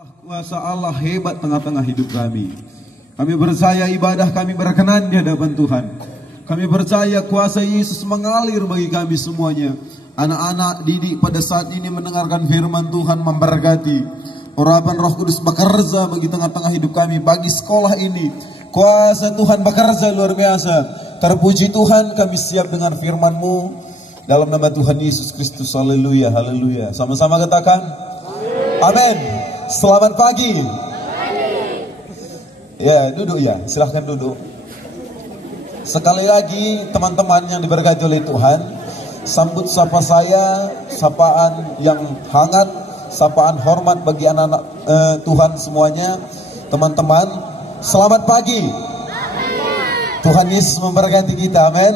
Kuasa Allah hebat tengah-tengah hidup kami. Kami percaya ibadah kami berkenan di hadapan Tuhan. Kami percaya kuasa Yesus mengalir bagi kami semuanya. Anak-anak didik pada saat ini mendengarkan firman Tuhan, memberkati. Urapan Roh Kudus bekerja bagi tengah-tengah hidup kami, bagi sekolah ini. Kuasa Tuhan bekerja luar biasa. Terpuji Tuhan, kami siap dengan firman-Mu. Dalam nama Tuhan Yesus Kristus, haleluya, haleluya. Sama-sama katakan, amin. Selamat pagi. Ya, duduk ya, silahkan duduk. Sekali lagi teman-teman yang diberkati oleh Tuhan, sambut sapa saya, sapaan yang hangat, sapaan hormat bagi anak-anak Tuhan semuanya. Teman-teman, selamat pagi. Tuhan Yesus memberkati kita, amin.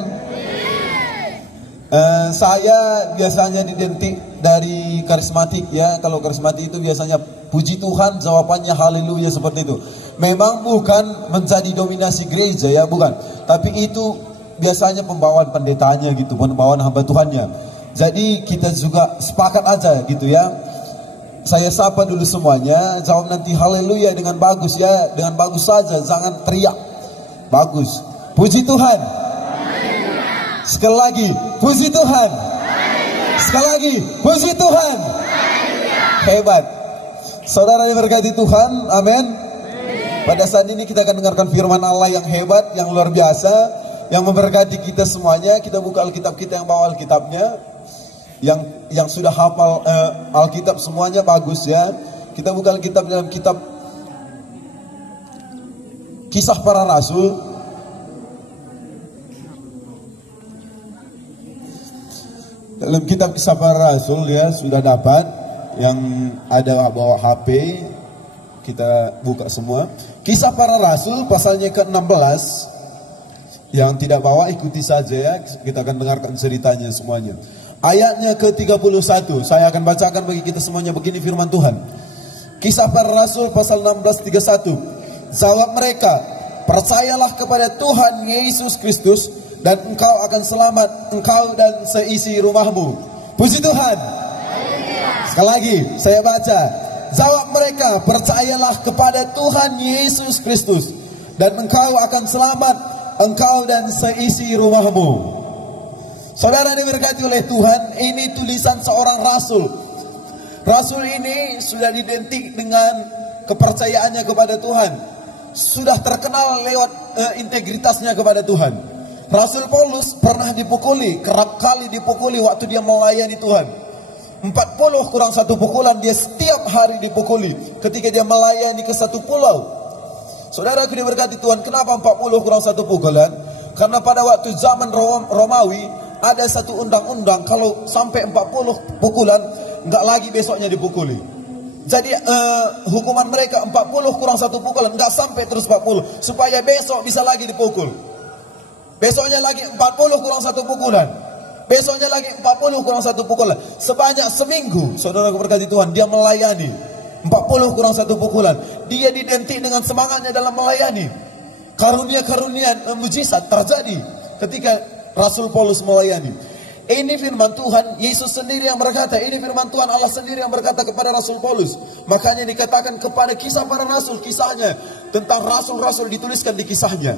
Saya biasanya identik dari karismatik ya. Kalau karismatik itu biasanya puji Tuhan, jawabannya haleluya seperti itu. Memang bukan menjadi dominasi gereja ya, bukan. Tapi itu biasanya pembawaan pendetanya gitu, pembawaan hamba Tuhannya. Jadi kita juga sepakat aja gitu ya. Saya sapa dulu semuanya, jawab nanti haleluya dengan bagus ya, dengan bagus saja, jangan teriak. Bagus. Puji Tuhan. Sekali lagi, puji Tuhan. Sekali lagi, puji Tuhan. Hebat. Saudara diberkati Tuhan, amin. Pada saat ini kita akan dengarkan firman Allah yang hebat, yang luar biasa, yang memberkati kita semuanya. Kita buka Alkitab kita, yang bawa Alkitabnya, yang sudah hafal Alkitab semuanya bagus ya. Kita buka Alkitab dalam kitab Kisah Para Rasul. Dalam kitab Kisah Para Rasul ya, sudah dapat. Yang ada bawa HP, kita buka semua. Kisah Para Rasul pasalnya ke-16. Yang tidak bawa ikuti saja ya, kita akan dengarkan ceritanya semuanya. Ayatnya ke-31 saya akan bacakan bagi kita semuanya. Begini firman Tuhan. Kisah Para Rasul pasal 16 31. Jawab mereka, percayalah kepada Tuhan Yesus Kristus dan engkau akan selamat, engkau dan seisi rumahmu. Puji Tuhan. Sekali lagi saya baca. Jawab mereka, percayalah kepada Tuhan Yesus Kristus dan engkau akan selamat, engkau dan seisi rumahmu. Saudara diberkati oleh Tuhan, ini tulisan seorang rasul. Rasul ini sudah identik dengan kepercayaannya kepada Tuhan. Sudah terkenal lewat integritasnya kepada Tuhan. Rasul Paulus pernah dipukuli, kerap kali dipukuli waktu dia melayani Tuhan. 40 kurang 1 pukulan, dia setiap hari dipukuli ketika dia melayani ke satu pulau. Saudara aku diberkati Tuhan, kenapa 40 kurang 1 pukulan? Karena pada waktu zaman Romawi ada satu undang-undang, kalau sampai 40 pukulan enggak lagi besoknya dipukuli. Jadi hukuman mereka 40 kurang 1 pukulan, enggak sampai terus 40, supaya besok bisa lagi dipukul. Besoknya lagi 40 kurang 1 pukulan. Besoknya lagi 40 kurang 1 pukulan. Sebanyak seminggu, saudara berkati Tuhan, dia melayani 40 kurang 1 pukulan. Dia identik dengan semangatnya dalam melayani. Karunia-karunia mujizat terjadi ketika Rasul Paulus melayani. Ini firman Tuhan, Yesus sendiri yang berkata. Ini firman Tuhan, Allah sendiri yang berkata kepada Rasul Paulus. Makanya dikatakan kepada Kisah Para Rasul, kisahnya tentang rasul-rasul dituliskan di kisahnya.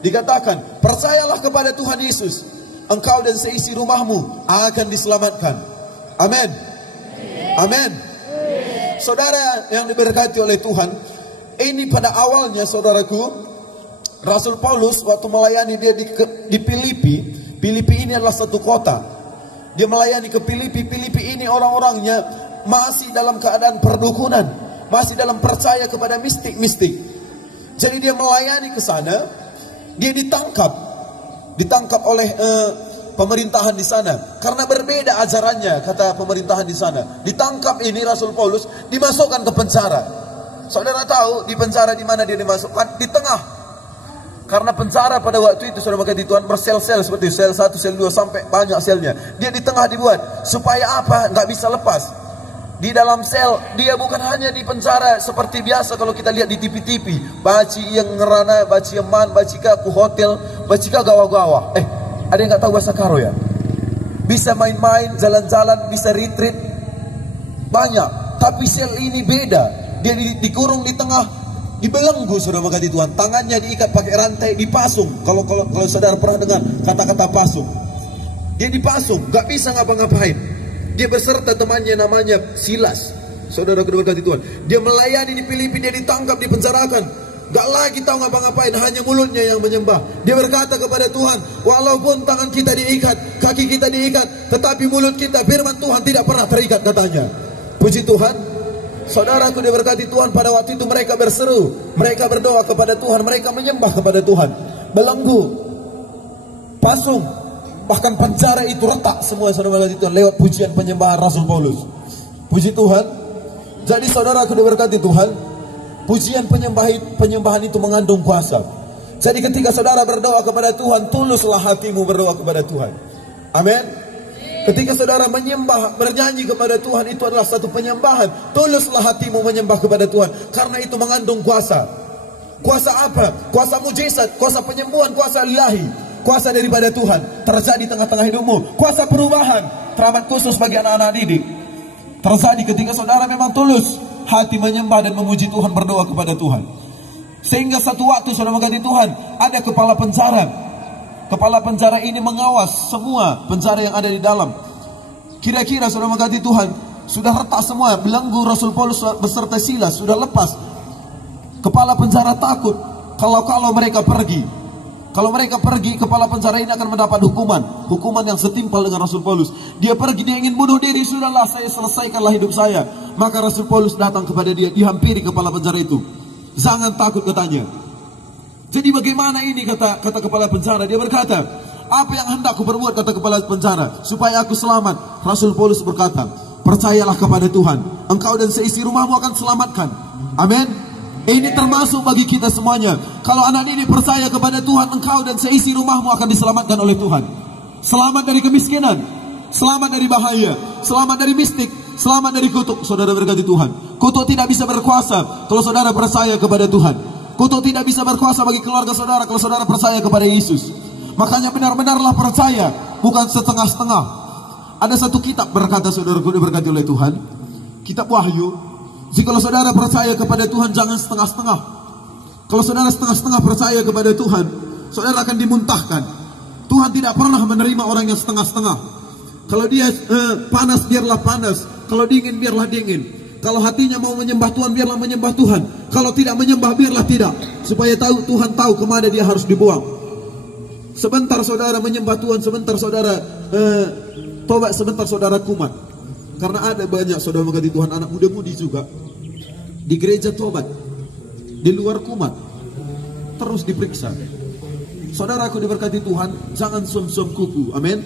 Dikatakan, percayalah kepada Tuhan Yesus, engkau dan seisi rumahmu akan diselamatkan. Amin. Amin. Saudara yang diberkati oleh Tuhan, ini pada awalnya saudaraku, Rasul Paulus waktu melayani dia di Filipi. Filipi ini adalah satu kota. Dia melayani ke Filipi. Filipi ini orang-orangnya masih dalam keadaan perdukunan, masih dalam percaya kepada mistik-mistik. Jadi dia melayani ke sana. Dia ditangkap oleh pemerintahan di sana karena berbeda ajarannya, kata pemerintahan di sana. Ditangkap ini Rasul Paulus, dimasukkan ke penjara. Saudara tahu di penjara di mana dia dimasukkan? Di tengah. Karena penjara pada waktu itu, saudara berkati Tuhan, bersel-sel seperti sel 1, sel 2 sampai banyak selnya. Dia di tengah dibuat supaya apa? Nggak bisa lepas. Di dalam sel, dia bukan hanya di penjara seperti biasa kalau kita lihat di TV-TV. Baci yang ngerana, baci yang man, baci ke hotel, baci ke gawa-gawa. Ada yang nggak tahu bahasa Karo ya? Bisa main-main, jalan-jalan, bisa retreat. Banyak. Tapi sel ini beda. Dia dikurung di tengah, dibelenggu, saudara mengasihi Tuhan. Tangannya diikat pakai rantai, dipasung. Kalau saudara pernah dengar kata-kata pasung, dia dipasung, gak bisa ngapa-ngapain. Dia beserta temannya namanya Silas, saudara kedua kasih Tuhan. Dia melayani di Filipi, dia ditangkap, dipenjarakan. Gak lagi tahu ngapa-ngapain, hanya mulutnya yang menyembah. Dia berkata kepada Tuhan, walaupun tangan kita diikat, kaki kita diikat, tetapi mulut kita, firman Tuhan tidak pernah terikat, katanya. Puji Tuhan. Saudaraku diberkati Tuhan, pada waktu itu mereka berseru, mereka berdoa kepada Tuhan, mereka menyembah kepada Tuhan. Belenggu, pasung, bahkan penjara itu retak semua, saudara berkati Tuhan, lewat pujian penyembahan Rasul Paulus. Puji Tuhan. Jadi saudaraku diberkati Tuhan, pujian penyembahan itu mengandung kuasa. Jadi ketika saudara berdoa kepada Tuhan, tuluslah hatimu berdoa kepada Tuhan. Amin. Ketika saudara menyembah, bernyanyi kepada Tuhan, itu adalah satu penyembahan. Tuluslah hatimu menyembah kepada Tuhan, karena itu mengandung kuasa. Kuasa apa? Kuasa mujizat, kuasa penyembuhan, kuasa ilahi, kuasa daripada Tuhan terjadi tengah-tengah hidupmu. Kuasa perubahan, teramat khusus bagi anak-anak didik, terjadi ketika saudara memang tulus hati menyembah dan memuji Tuhan, berdoa kepada Tuhan. Sehingga satu waktu saudara mengasihi Tuhan, ada kepala penjara. Kepala penjara ini mengawas semua penjara yang ada di dalam. Kira-kira saudara mengasihi Tuhan, sudah retak semua, belenggu Rasul Paulus beserta Silas sudah lepas. Kepala penjara takut kalau mereka pergi. Kalau mereka pergi, kepala penjara ini akan mendapat hukuman yang setimpal dengan Rasul Paulus. Dia pergi, dia ingin bunuh diri, sudahlah saya selesaikanlah hidup saya. Maka Rasul Paulus datang kepada dia, dihampiri kepala penjara itu. Jangan takut, katanya. Jadi bagaimana ini, kata kepala penjara. Dia berkata, apa yang hendak aku berbuat, kata kepala penjara, supaya aku selamat. Rasul Paulus berkata, percayalah kepada Tuhan, engkau dan seisi rumahmu akan selamatkan. Amin. Ini termasuk bagi kita semuanya. Kalau anak ini percaya kepada Tuhan, engkau dan seisi rumahmu akan diselamatkan oleh Tuhan. Selamat dari kemiskinan, selamat dari bahaya, selamat dari mistik, selamat dari kutuk. Saudara berkati Tuhan, kutuk tidak bisa berkuasa kalau saudara percaya kepada Tuhan. Kutuk tidak bisa berkuasa bagi keluarga saudara kalau saudara percaya kepada Yesus. Makanya benar-benarlah percaya, bukan setengah-setengah. Ada satu kitab berkata, saudaraku diberkati oleh Tuhan, kitab Wahyu. Jikalau saudara percaya kepada Tuhan, jangan setengah-setengah. Kalau saudara setengah-setengah percaya kepada Tuhan, saudara akan dimuntahkan. Tuhan tidak pernah menerima orang yang setengah-setengah. Kalau dia panas, biarlah panas. Kalau dingin, biarlah dingin. Kalau hatinya mau menyembah Tuhan, biarlah menyembah Tuhan. Kalau tidak menyembah, biarlah tidak. Supaya Tuhan tahu kemana dia harus dibuang. Sebentar saudara menyembah Tuhan, sebentar saudara tobat, sebentar saudara kumat. Karena ada banyak saudara mengasihi Tuhan, anak muda-mudi juga di gereja tobat, di luar kumat, terus diperiksa. Saudaraku diberkati Tuhan, jangan som-som kuku. Amin.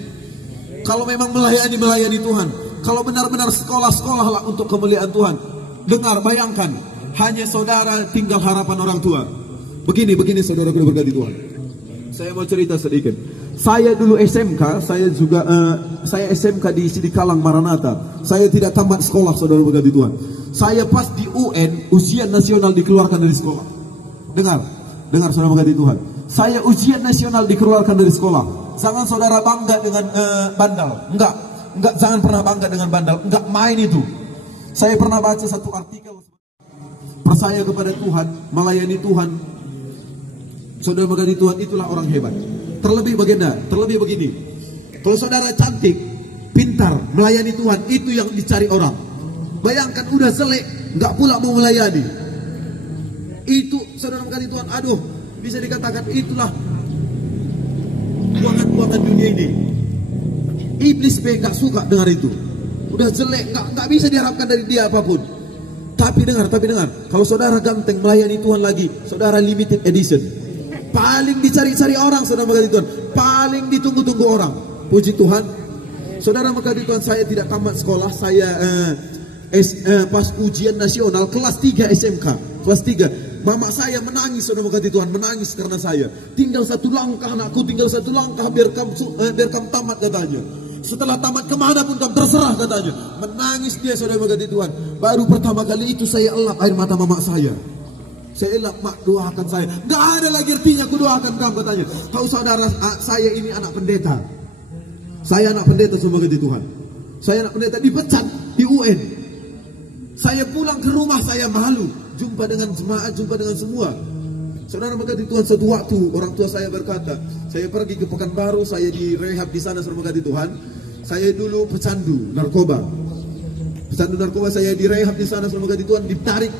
Kalau memang melayani Tuhan, kalau benar-benar sekolah lah untuk kemuliaan Tuhan. Dengar, bayangkan, hanya saudara tinggal harapan orang tua. Begini saudaraku diberkati Tuhan. Saya mau cerita sedikit. Saya dulu SMK, saya SMK di Kalang Maranatha. Saya tidak tamat sekolah, saudara berkati Tuhan. Saya pas di UN, ujian nasional dikeluarkan dari sekolah. Dengar saudara berkati Tuhan. Saya ujian nasional dikeluarkan dari sekolah. Jangan saudara bangga dengan bandel. Enggak, jangan pernah bangga dengan bandel. Enggak main itu. Saya pernah baca satu artikel, percaya kepada Tuhan, melayani Tuhan. Saudara berkati Tuhan, itulah orang hebat. Terlebih begini, kalau saudara cantik, pintar, melayani Tuhan, itu yang dicari orang. Bayangkan udah jelek, nggak pula mau melayani. Itu saudara berkati Tuhan, aduh, bisa dikatakan itulah buangan-buangan dunia ini. Iblis nggak suka dengar itu. Udah jelek, nggak bisa diharapkan dari dia apapun. Tapi dengar, kalau saudara ganteng melayani Tuhan lagi, saudara limited edition. Paling dicari-cari orang, saudara berkati Tuhan. Paling ditunggu-tunggu orang. Puji Tuhan. Saudara berkati Tuhan, saya tidak tamat sekolah. Saya pas ujian nasional kelas 3 SMK. Kelas 3. Mama saya menangis, saudara berkati Tuhan. Menangis karena saya. Tinggal satu langkah anakku, tinggal satu langkah biar kamu tamat, katanya. Setelah tamat kemana pun kamu terserah, katanya. Menangis dia, saudara berkati Tuhan. Baru pertama kali itu saya elap air mata mama saya. Saya elak, mak doakan saya. Gak ada lagi artinya aku doakan kamu, katanya. Tahu saudara, saya ini anak pendeta. Saya anak pendeta, semua keji Tuhan. Saya anak pendeta, dipecat di UN. Saya pulang ke rumah saya malu, jumpa dengan jemaat, jumpa dengan semua. Saudara berkati Tuhan, suatu waktu orang tua saya berkata, saya pergi ke Pekanbaru, saya direhab di sana, saudara berkati Tuhan. Saya dulu pecandu narkoba. Pecandu narkoba, saya direhab di sana, saudara berkati Tuhan, ditarik.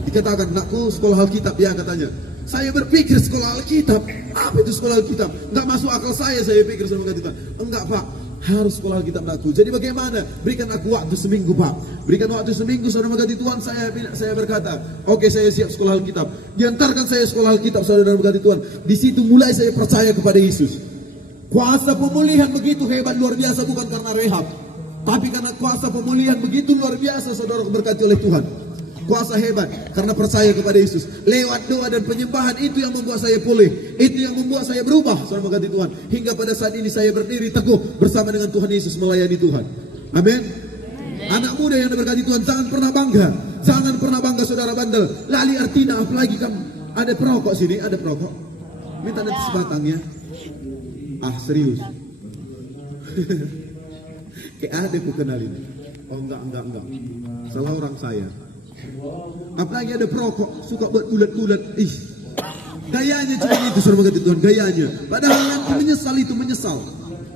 Dikatakan, "Nakku, sekolah Alkitab," ya katanya. Saya berpikir sekolah Alkitab, apa itu sekolah Alkitab? Enggak masuk akal saya pikir saudara berkati Tuhan. Enggak Pak, harus sekolah Alkitab nakku. Jadi bagaimana? Berikan aku waktu seminggu Pak. Berikan waktu seminggu, saudara berkati Tuhan. Saya berkata, oke, saya siap sekolah Alkitab. Diantarkan saya sekolah Alkitab, saudara berkati Tuhan. Di situ mulai saya percaya kepada Yesus. Kuasa pemulihan begitu hebat, luar biasa, bukan karena rehab, tapi karena kuasa pemulihan begitu luar biasa, saudara berkati oleh Tuhan. Kuasa hebat karena percaya kepada Yesus. Lewat doa dan penyembahan, itu yang membuat saya pulih. Itu yang membuat saya berubah, saudara berkati Tuhan. Hingga pada saat ini saya berdiri teguh bersama dengan Tuhan Yesus melayani Tuhan. Amin. Anak muda yang diberkati Tuhan, jangan pernah bangga. Jangan pernah bangga, saudara bandel. Lali artinya, apalagi kamu. Ada perokok sini, ada perokok. Minta nanti sebatang ya. Ah, serius. Kayak ada ku kenal ini. Oh enggak. Salah orang saya. Apalagi ada perokok, suka buat bulat-bulat. Ih, gayanya cuma itu, saudara berkati Tuhan, gayanya. Padahal nanti menyesal itu, menyesal.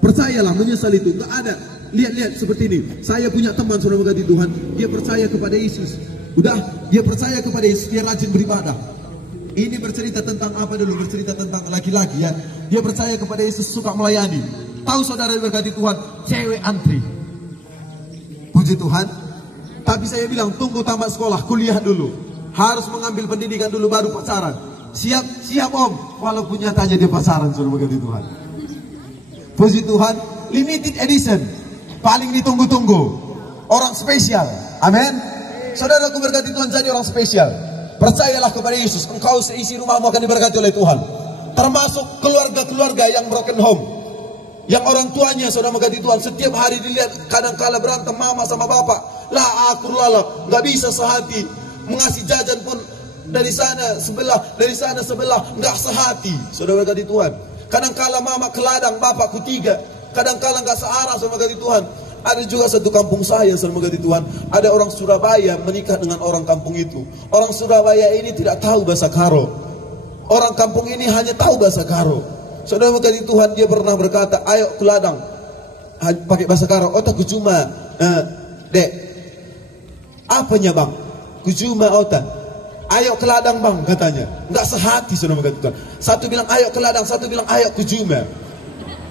Percayalah, menyesal itu. Enggak ada. Lihat seperti ini. Saya punya teman, saudara berkati Tuhan. Dia percaya kepada Yesus. Udah, dia percaya kepada Yesus. Dia rajin beribadah. Ini bercerita tentang apa dulu? Bercerita tentang laki-laki ya. Dia percaya kepada Yesus, suka melayani. Tahu saudara berkati Tuhan, cewek antri. Puji Tuhan. Tapi saya bilang, tunggu tamat sekolah, kuliah dulu. Harus mengambil pendidikan dulu, baru pacaran. Siap om. Walaupun nyatanya dia pacaran, saudara berkati Tuhan. Puji Tuhan. Limited edition. Paling ditunggu-tunggu. Orang spesial. Amin. Saudaraku berkati Tuhan, jadi orang spesial. Percayalah kepada Yesus, engkau seisi rumahmu akan diberkati oleh Tuhan. Termasuk keluarga-keluarga yang broken home, yang orang tuanya, saudara berkati Tuhan, setiap hari dilihat kadang-kala berantem mama sama bapak. Lah aku lalap, gak bisa sehati. Mengasih jajan pun dari sana sebelah, gak sehati, saudara berkati Tuhan. Kadang-kala mama ke ladang, bapak kutiga. Kadang-kala gak searah, saudara berkati Tuhan. Ada juga satu kampung saya, saudara berkati Tuhan. Ada orang Surabaya menikah dengan orang kampung itu. Orang Surabaya ini tidak tahu bahasa Karo. Orang kampung ini hanya tahu bahasa Karo. Saudara berkati Tuhan, dia pernah berkata, ayo ke ladang. Pakai bahasa Karo. Ota kujuma. Dek. Apanya bang? Kujuma ota. Ayo ke ladang bang, katanya. Enggak sehati, saudara berkati Tuhan. Satu bilang ayo ke ladang, satu bilang ayo kujuma.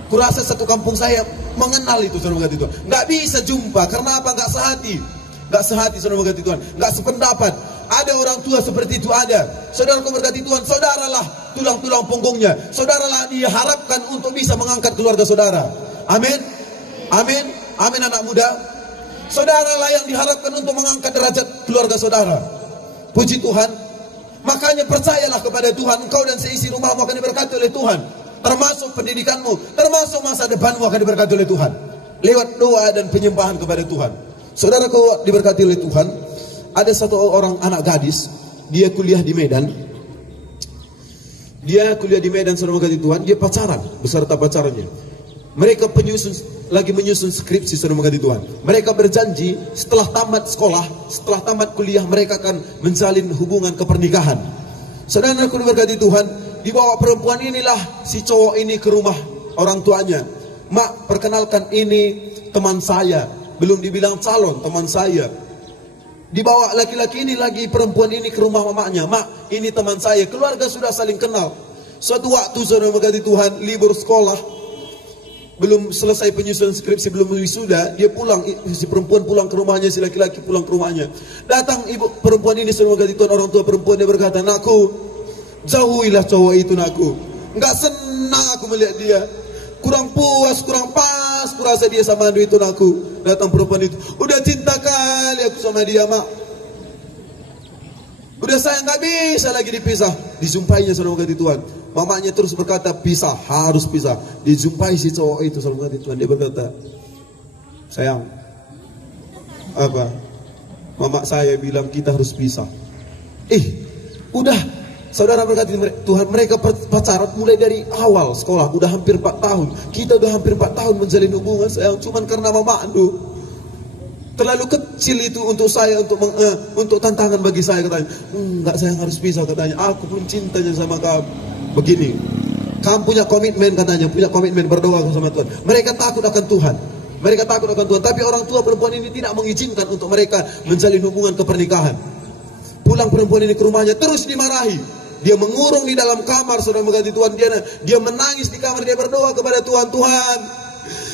Kurasa satu kampung saya mengenal itu, saudara berkati Tuhan. Nggak bisa jumpa, karena apa? Nggak sehati. Nggak sehati, saudara berkati Tuhan. Nggak sependapat. Ada orang tua seperti itu ada. Saudaraku berkati Tuhan, saudaralah tulang-tulang punggungnya. Saudaralah diharapkan untuk bisa mengangkat keluarga saudara. Amin. Amin. Amin anak muda. Saudaralah yang diharapkan untuk mengangkat derajat keluarga saudara. Puji Tuhan. Makanya percayalah kepada Tuhan, engkau dan seisi rumahmu akan diberkati oleh Tuhan. Termasuk pendidikanmu, termasuk masa depanmu akan diberkati oleh Tuhan. Lewat doa dan penyembahan kepada Tuhan. Saudaraku diberkati oleh Tuhan. Ada satu orang anak gadis, dia kuliah di Medan. Dia kuliah di Medan, saudara berkati Tuhan. Dia pacaran beserta pacarnya. Mereka lagi menyusun skripsi, saudara berkati Tuhan. Mereka berjanji setelah tamat sekolah, setelah tamat kuliah, mereka akan menjalin hubungan kepernikahan. Saudaraku diberkati Tuhan. Dibawa perempuan inilah si cowok ini ke rumah orang tuanya. Mak, perkenalkan ini teman saya. Belum dibilang calon, teman saya. Dibawa laki-laki ini lagi, perempuan ini ke rumah mamanya. Mak, ini teman saya. Keluarga sudah saling kenal. Suatu waktu, saudara berkati Tuhan, libur sekolah, belum selesai penyusunan skripsi, belum wisuda, dia pulang, si perempuan pulang ke rumahnya, si laki-laki pulang ke rumahnya. Datang ibu perempuan ini, saudara berkati Tuhan, orang tua perempuan, dia berkata, "Nakku, jauhilah cowok itu nakku. Enggak senang aku melihat dia. Kurang puas, kurang pas kurasa dia sama Anu itu nakku." Datang perempuan itu, "Udah cinta kali aku sama dia, mak. Udah sayang, gak bisa lagi dipisah." Dijumpainya, saudara berkati Tuhan. Mamanya terus berkata, "Pisah, harus pisah." Dijumpai si cowok itu, saudara berkati Tuhan. Dia berkata, "Sayang, apa? Mama saya bilang kita harus pisah." Udah. Saudara berkati Tuhan, mereka pacaran mulai dari awal sekolah, udah hampir 4 tahun. Kita udah hampir 4 tahun menjalin hubungan, sayang, cuman karena Mama Anu. Terlalu kecil itu untuk saya, untuk tantangan bagi saya, katanya. Enggak, saya harus pisah, katanya. Aku pun cintanya sama kamu. Begini, kamu punya komitmen, katanya, punya komitmen berdoa sama Tuhan. Mereka takut akan Tuhan. Mereka takut akan Tuhan. Tapi orang tua perempuan ini tidak mengizinkan untuk mereka menjalin hubungan kepernikahan. Pulang perempuan ini ke rumahnya, terus dimarahi. Dia mengurung di dalam kamar, saudara mengasihi Tuhan. Dia menangis di kamar, dia berdoa kepada Tuhan. Tuhan,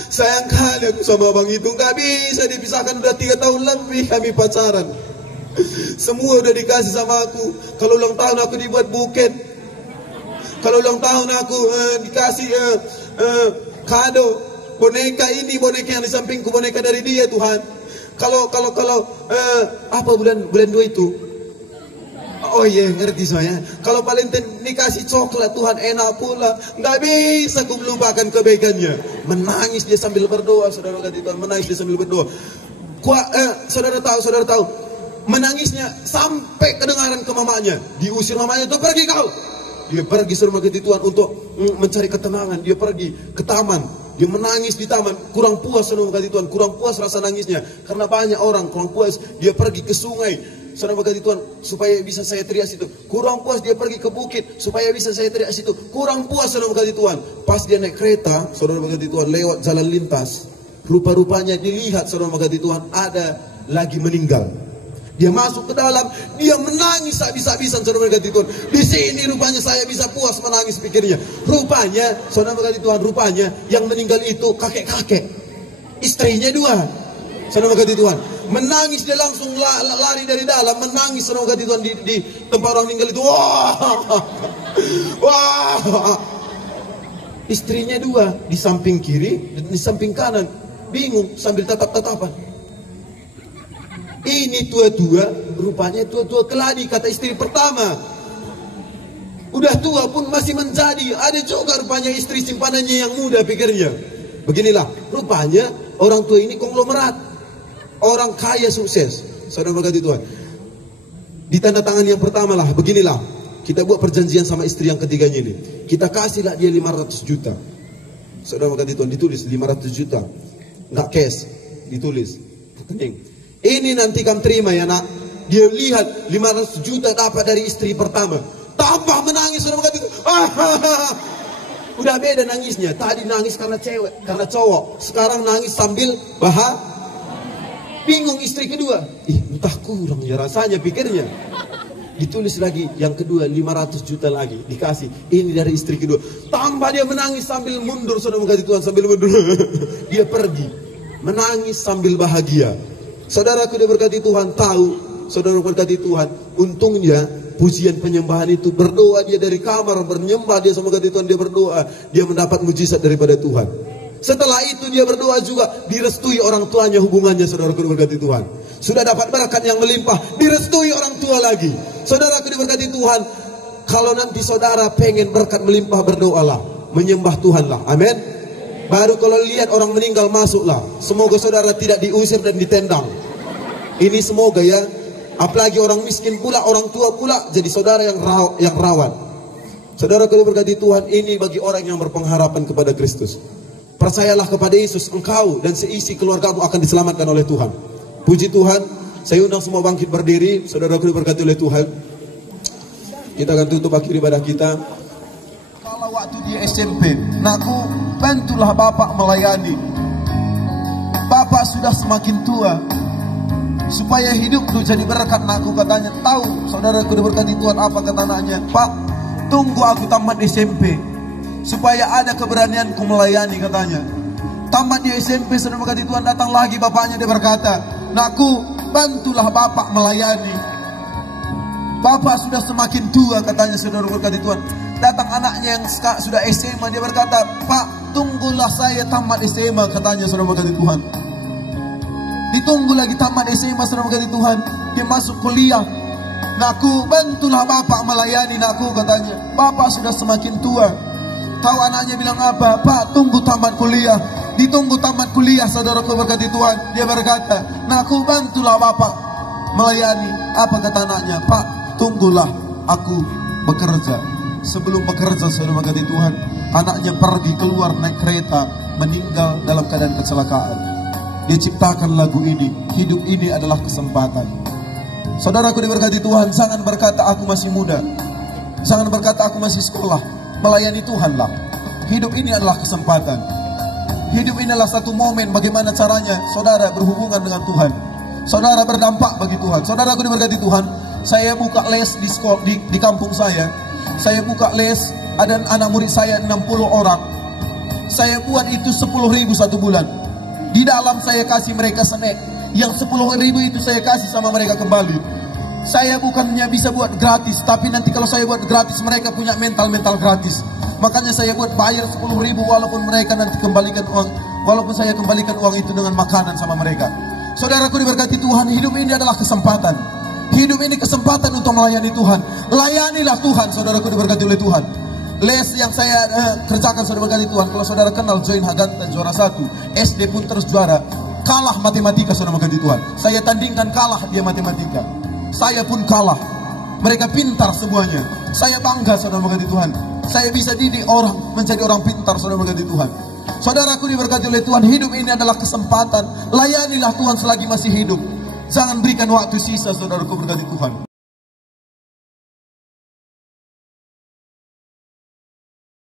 sayang kali aku sama abang itu, gak bisa dipisahkan, udah 3 tahun lebih kami pacaran. Semua udah dikasih sama aku. Kalau ulang tahun aku dibuat buket. Kalau ulang tahun aku dikasih kado. Boneka ini, boneka yang di sampingku, boneka dari dia, Tuhan. Kalau apa bulan 2 itu? Oh iya, ngerti saya. Kalau Valentine dikasih coklat, Tuhan, enak pula. Nggak bisa aku melupakan kebaikannya. Menangis dia sambil berdoa, saudara kata Tuhan. Menangis dia sambil berdoa. Saudara tahu. Menangisnya sampai kedengaran ke mamanya. Diusir mamanya, tuh pergi kau. Dia pergi, saudara kata Tuhan, untuk mencari ketenangan. Dia pergi ke taman. Dia menangis di taman. Kurang puas, saudara kata Tuhan. Kurang puas rasa nangisnya. Karena banyak orang kurang puas. Dia pergi ke sungai. Saudara berkata Tuhan, supaya bisa saya teriak situ. Kurang puas, dia pergi ke bukit, supaya bisa saya teriak situ. Kurang puas, saudara berkata Tuhan. Pas dia naik kereta, saudara berkata Tuhan, lewat jalan lintas. Rupa-rupanya dilihat, saudara berkata Tuhan, ada lagi meninggal. Dia masuk ke dalam, dia menangis habis-habisan, saudara berkata Tuhan. Di sini rupanya saya bisa puas menangis, pikirnya. Rupanya, saudara berkata Tuhan, rupanya yang meninggal itu kakek-kakek. Istrinya 2. Saudara berkata Tuhan, menangis dia langsung lari dari dalam, menangis, saudara berkata Tuhan, di tempat orang meninggal itu. Wah. Istrinya 2 di samping kiri dan di samping kanan, bingung sambil tatap-tatapan. Ini tua-tua, rupanya tua-tua keladi, kata istri pertama. Udah tua pun masih menjadi. Ada juga rupanya istri simpanannya yang muda, pikirnya. Beginilah, rupanya orang tua ini konglomerat. Orang kaya sukses, saudara berkati Tuhan. Di tanda tangan yang pertama lah, beginilah. Kita buat perjanjian sama istri yang ketiganya ini. Kita kasihlah dia 500 juta. Saudara berkati Tuhan, ditulis 500 juta. Nggak cash, ditulis. Rekening. Ini nanti kamu terima ya nak. Dia lihat 500 juta dapat dari istri pertama. Tambah menangis, saudara berkati Tuhan. Udah beda nangisnya. Tadi nangis karena cewek, karena cowok. Sekarang nangis sambil bingung istri kedua. Entah kurang ya rasanya, pikirnya. Ditulis lagi yang kedua 500 juta lagi dikasih. Ini dari istri kedua. Tambah dia menangis sambil mundur, saudara berkati Tuhan, sambil mundur. Dia pergi menangis sambil bahagia. Saudaraku dia berkati Tuhan, tahu, saudara berkati Tuhan, untungnya pujian penyembahan itu, berdoa dia dari kamar, bernyembah dia sama berkati Tuhan, dia berdoa, dia mendapat mujizat daripada Tuhan. Setelah itu dia berdoa juga, direstui orang tuanya hubungannya, saudaraku diberkati Tuhan. Sudah dapat berkat yang melimpah, direstui orang tua lagi. Saudaraku diberkati Tuhan, kalau nanti saudara pengen berkat melimpah, berdoalah, menyembah Tuhanlah, amin. Baru kalau lihat orang meninggal, masuklah. Semoga saudara tidak diusir dan ditendang. Ini semoga ya. Apalagi orang miskin pula, orang tua pula, jadi saudara yang rawan. Saudaraku diberkati Tuhan, ini bagi orang yang berpengharapan kepada Kristus. Percayalah kepada Yesus, engkau dan seisi keluargamu akan diselamatkan oleh Tuhan. Puji Tuhan. Saya undang semua bangkit berdiri. Saudaraku diberkati oleh Tuhan. Kita akan tutup akhir ibadah kita. Kalau waktu di SMP, aku bantulah Bapak melayani. Bapak sudah semakin tua, supaya hidupku jadi berkat. Aku katanya, tahu saudaraku diberkati Tuhan apa kata anaknya? Pak, tunggu aku tamat SMP, supaya ada keberanianku melayani, katanya. Tamat di SMP, saudara berkati Tuhan, datang lagi bapaknya, dia berkata, "Nakku, bantulah Bapak melayani." Bapak sudah semakin tua, katanya, saudara berkati Tuhan. Datang anaknya yang sudah SMA, dia berkata, "Pak, tunggulah saya tamat SMA," katanya, saudara berkati Tuhan. Ditunggu lagi tamat SMA, saudara berkati Tuhan. Dia masuk kuliah. "Nakku, bantulah Bapak melayani, nakku," katanya. Bapak sudah semakin tua. Tahu anaknya bilang apa? "Pak, tunggu tamat kuliah." Ditunggu tamat kuliah, saudaraku berkati Tuhan. Dia berkata, "Nakku, bantulah Bapak melayani." Apa kata anaknya? "Pak, tunggulah aku bekerja." Sebelum bekerja, saudara berkati Tuhan, anaknya pergi keluar naik kereta, meninggal dalam keadaan kecelakaan. Dia ciptakan lagu ini. Hidup ini adalah kesempatan. Saudaraku diberkati Tuhan, jangan berkata aku masih muda. Jangan berkata aku masih sekolah. Melayani Tuhanlah. Hidup ini adalah kesempatan. Hidup ini adalah satu momen bagaimana caranya saudara berhubungan dengan Tuhan. Saudara berdampak bagi Tuhan. Saudaraku diberkati Tuhan, saya buka les di sekolah, di kampung saya. Saya buka les, ada anak murid saya 60 orang. Saya buat itu 10.000 satu bulan. Di dalam saya kasih mereka snack. Yang 10.000 itu saya kasih sama mereka kembali. Saya bukannya bisa buat gratis, tapi nanti kalau saya buat gratis mereka punya mental gratis. Makanya saya buat bayar 10.000 walaupun mereka nanti kembalikan uang, walaupun saya kembalikan uang itu dengan makanan sama mereka. Saudaraku diberkati Tuhan, hidup ini adalah kesempatan. Hidup ini kesempatan untuk melayani Tuhan. Layanilah Tuhan, saudaraku diberkati oleh Tuhan. Les yang saya kerjakan, saudara berkati Tuhan. Kalau saudara kenal Join Hagantan juara 1, SD pun terus juara. Kalah matematika, saudara berkati Tuhan. Saya tandingkan kalah dia matematika. Saya pun kalah. Mereka pintar semuanya. Saya bangga, saudara berkati Tuhan. Saya bisa didik orang menjadi orang pintar, saudara berkati Tuhan. Saudaraku diberkati oleh Tuhan, hidup ini adalah kesempatan. Layanilah Tuhan selagi masih hidup. Jangan berikan waktu sisa, saudaraku berkati Tuhan.